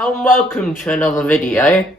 Hello and welcome to another video.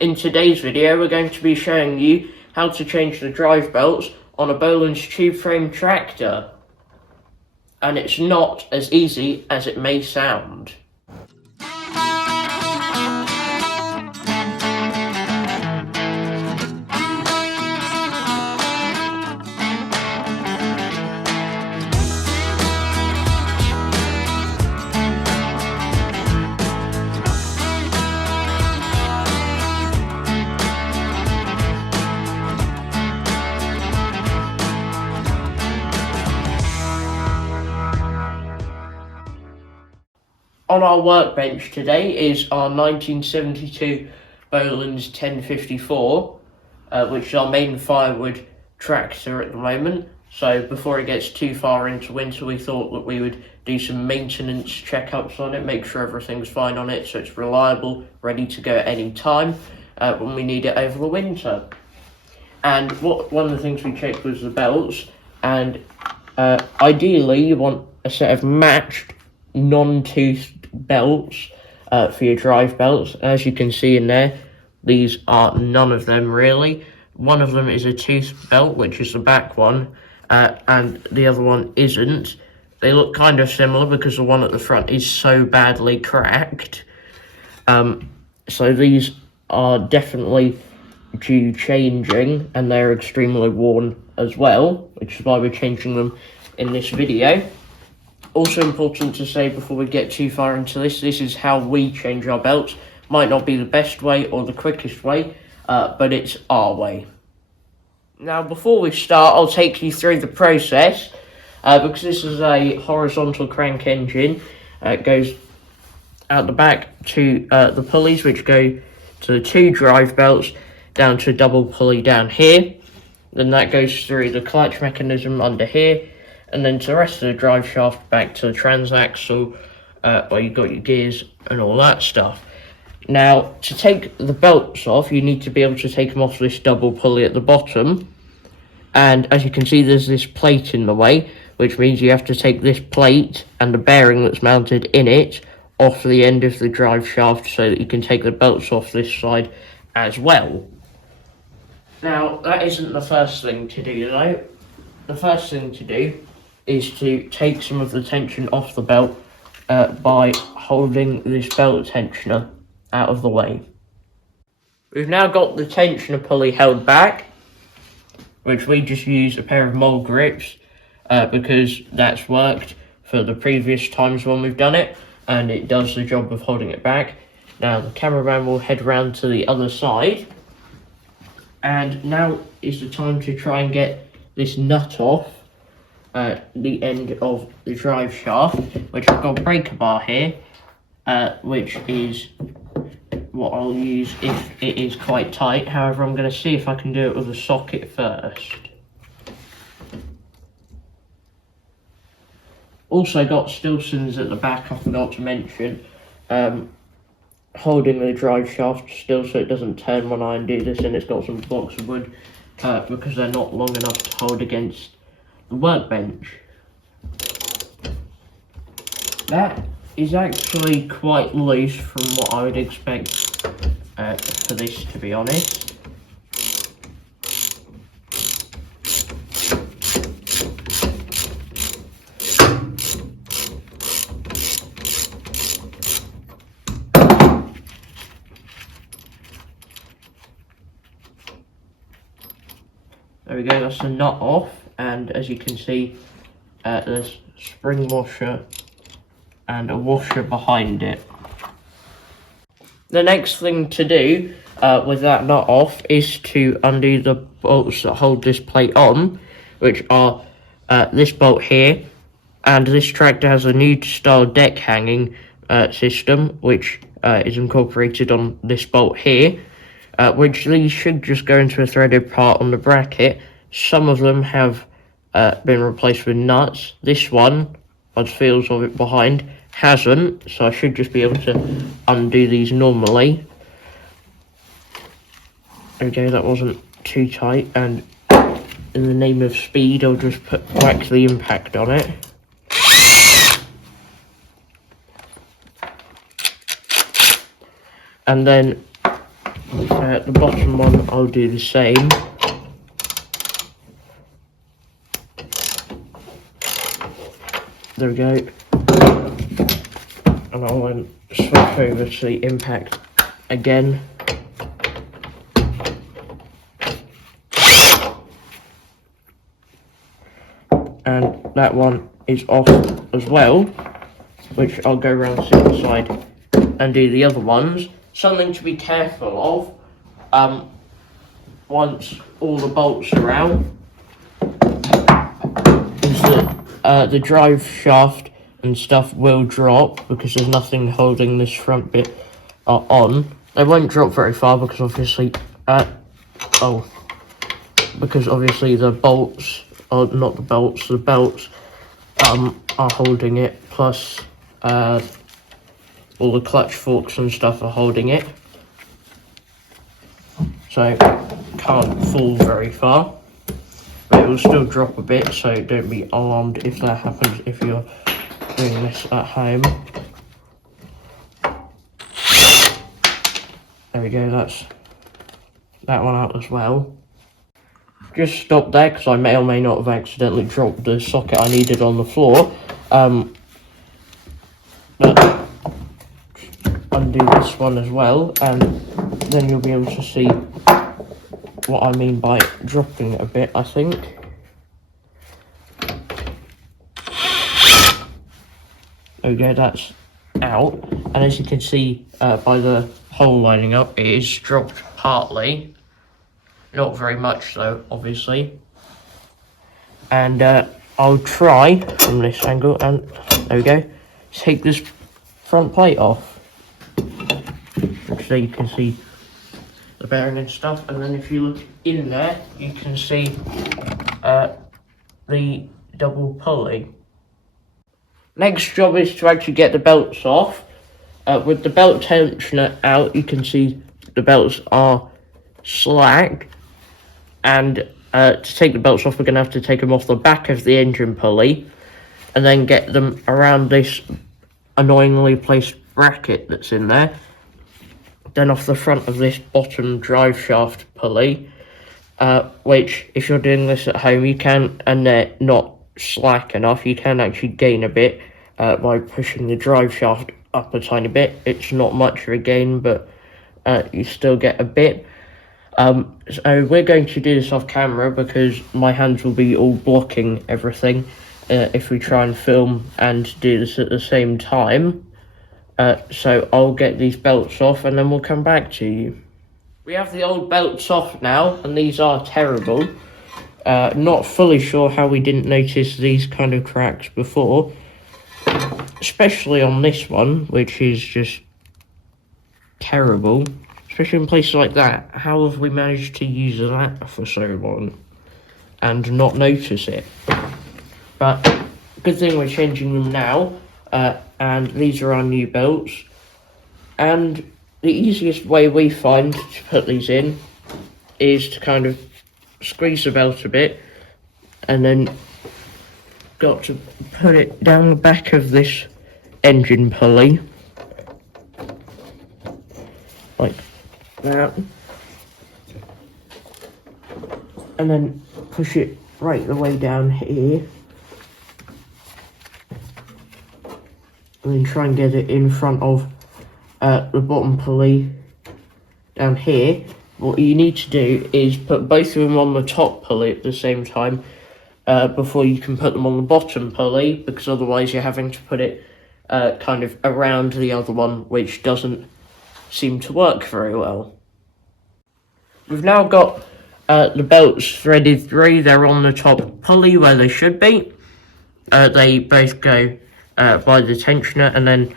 In today's video we're going to be showing you how to change the drive belts on a Bolens tube frame tractor. And it's not as easy as it may sound. On our workbench today is our 1972 Bolens 1054, which is our main firewood tractor at the moment. So before it gets too far into winter, we thought that we would do some maintenance checkups on it, make sure everything's fine on it so it's reliable, ready to go at any time when we need it over the winter. And one of the things we checked was the belts, and ideally you want a set of matched non-toothed belts for your drive belts. As you can see in there, these are none of them really. One of them is a toothed belt, which is the back one, and the other one isn't. They look kind of similar because the one at the front is so badly cracked. So these are definitely due changing, and they're extremely worn as well, which is why we're changing them in this video. Also important to say before we get too far into this is how we change our belts. Might not be the best way or the quickest way, but it's our way. Now before we start, I'll take you through the process, because this is a horizontal crank engine. It goes out the back to the pulleys, which go to the two drive belts, down to a double pulley down here. Then that goes through the clutch mechanism under here, and then to the rest of the drive shaft back to the transaxle, where you've got your gears and all that stuff. Now, to take the belts off, you need to be able to take them off this double pulley at the bottom. And as you can see, there's this plate in the way, which means you have to take this plate and the bearing that's mounted in it off the end of the drive shaft so that you can take the belts off this side as well. Now, that isn't the first thing to do though. The first thing to do is to take some of the tension off the belt by holding this belt tensioner out of the way. We've now got the tensioner pulley held back, which we just use a pair of mole grips because that's worked for the previous times when we've done it, and it does the job of holding it back. Now the cameraman will head round to the other side, and now is the time to try and get this nut off the end of the drive shaft, which I've got a breaker bar here, which is what I'll use if it is quite tight. However, I'm going to see if I can do it with a socket first. Also got Stilsons at the back, I forgot to mention, holding the drive shaft still so it doesn't turn when I undo this, and it's got some blocks of wood because they're not long enough to hold against the workbench. That is actually quite loose from what I would expect for this, to be honest. There we go, that's the nut off, and as you can see, there's a spring washer and a washer behind it. The next thing to do with that nut off is to undo the bolts that hold this plate on, which are this bolt here, and this tractor has a new style deck hanging system, which is incorporated on this bolt here. Which these should just go into a threaded part on the bracket. Some of them have been replaced with nuts. This one, by the feels of it behind, hasn't, so I should just be able to undo these normally. Okay, that wasn't too tight, and in the name of speed, I'll just whack the impact on it. And then the bottom one I'll do the same. There we go. And I'll then switch over to the impact again. And that one is off as well, which I'll go around to the side and do the other ones. Something to be careful of, once all the bolts are out, is that the drive shaft and stuff will drop because there's nothing holding this front bit on. They won't drop very far because obviously, because obviously the bolts, or not the bolts, the belts are holding it, plus all the clutch forks and stuff are holding it, so can't fall very far, but it will still drop a bit, so don't be alarmed if that happens if you're doing this at home. There we go, that's that one out as well. Just stop there because I may or may not have accidentally dropped the socket I needed on the floor. But undo this one as well, and then you'll be able to see what I mean by dropping it a bit, I think. There we go, that's out. And as you can see by the hole lining up, it is dropped partly. Not very much though, obviously. And I'll try from this angle, and there we go, take this front plate off. So you can see the bearing and stuff, and then if you look in there, you can see the double pulley. Next job is to actually get the belts off. With the belt tensioner out, you can see the belts are slack, and to take the belts off, we're going to have to take them off the back of the engine pulley and then get them around this annoyingly placed bracket that's in there, then off the front of this bottom drive shaft pulley, which if you're doing this at home, you can, and they're not slack enough, you can actually gain a bit by pushing the drive shaft up a tiny bit. It's not much of a gain, but you still get a bit. So we're going to do this off camera because my hands will be all blocking everything if we try and film and do this at the same time. So I'll get these belts off and then we'll come back to you. We have the old belts off now, and these are terrible. Not fully sure how we didn't notice these kind of cracks before, especially on this one, which is just terrible. Especially in places like that. How have we managed to use that for so long and not notice it? But good thing we're changing them now, and these are our new belts. And the easiest way we find to put these in is to kind of squeeze the belt a bit, and then got to put it down the back of this engine pulley, like that, and then push it right the way down here, and then try and get it in front of the bottom pulley down here. What you need to do is put both of them on the top pulley at the same time before you can put them on the bottom pulley, because otherwise you're having to put it kind of around the other one, which doesn't seem to work very well. We've now got the belts threaded through. They're on the top pulley where they should be. They both go by the tensioner, and then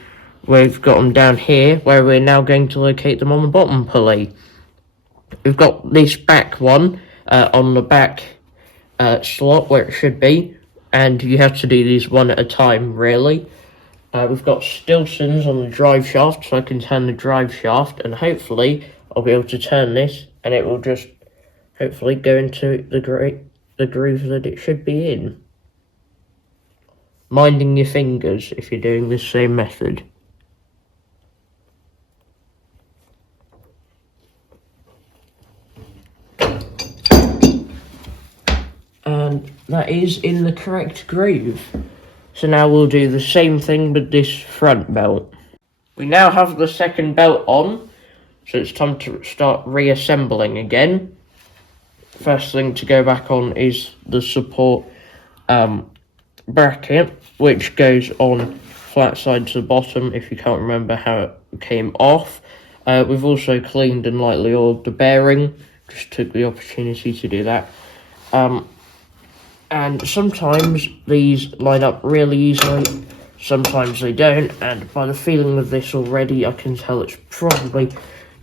we've got them down here where we're now going to locate them on the bottom pulley. We've got this back one on the back slot where it should be, and you have to do these one at a time, really. We've got Stilsons on the drive shaft, so I can turn the drive shaft, and hopefully I'll be able to turn this, and it will just hopefully go into the groove that it should be in. Minding your fingers if you're doing the same method. that is in the correct groove. So now we'll do the same thing with this front belt. We now have the second belt on, so it's time to start reassembling again. First thing to go back on is the support bracket, which goes on flat side to the bottom if you can't remember how it came off. We've also cleaned and lightly oiled the bearing, just took the opportunity to do that. And sometimes these line up really easily, sometimes they don't, and by the feeling of this already I can tell it's probably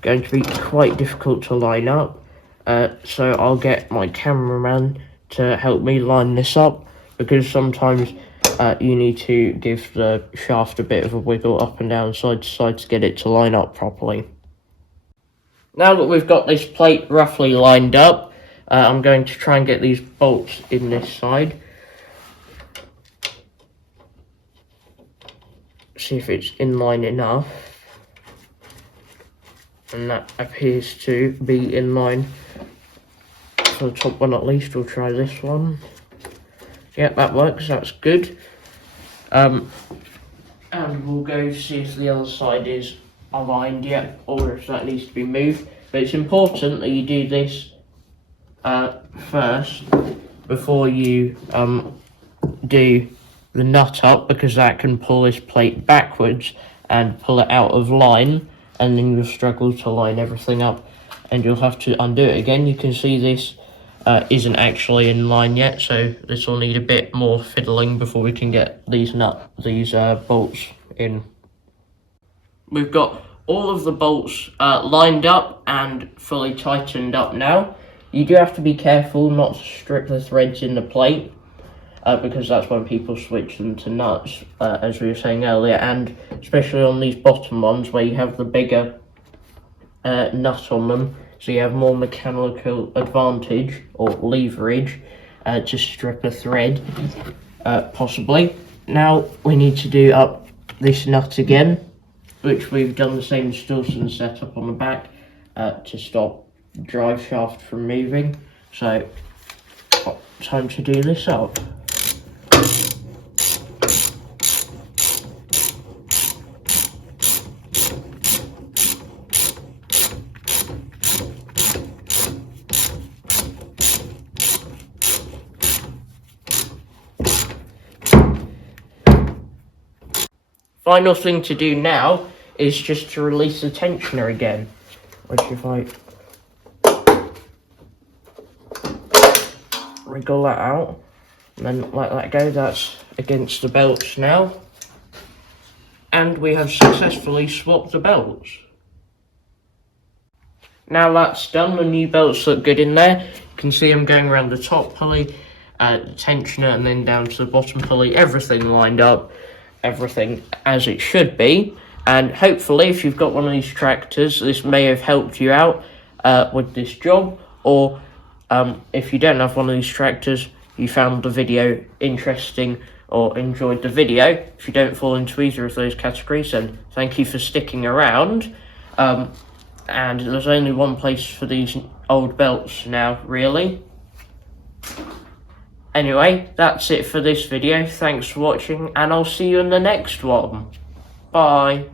going to be quite difficult to line up. So I'll get my cameraman to help me line this up, because sometimes you need to give the shaft a bit of a wiggle up and down, side to side, to get it to line up properly. Now that we've got this plate roughly lined up, I'm going to try and get these bolts in this side. See if it's in line enough. And that appears to be in line for the top one at least. We'll try this one. Yep, that works, that's good. And we'll go see if the other side is aligned yet, or if that needs to be moved. But it's important that you do this first before you do the nut up, because that can pull this plate backwards and pull it out of line, and then you'll struggle to line everything up and you'll have to undo it again. You can see this isn't actually in line yet, so this will need a bit more fiddling before we can get these bolts in. We've got all of the bolts lined up and fully tightened up now. You do have to be careful not to strip the threads in the plate, because that's when people switch them to nuts, as we were saying earlier, and especially on these bottom ones where you have the bigger nut on them, so you have more mechanical advantage or leverage to strip a thread, possibly. Now we need to do up this nut again, which we've done the same Stilson setup on the back to stop drive shaft from moving. So time to do this up. Final thing to do now is just to release the tensioner again, which if I wriggle that out and then let that go, that's against the belts now. And we have successfully swapped the belts. Now that's done, the new belts look good in there. You can see them going around the top pulley, the tensioner, and then down to the bottom pulley, everything lined up. Everything as it should be, and hopefully if you've got one of these tractors, this may have helped you out with this job, or if you don't have one of these tractors, you found the video interesting or enjoyed the video. If you don't fall into either of those categories, then thank you for sticking around, and there's only one place for these old belts now, really. Anyway, that's it for this video. Thanks for watching, and I'll see you in the next one. Bye.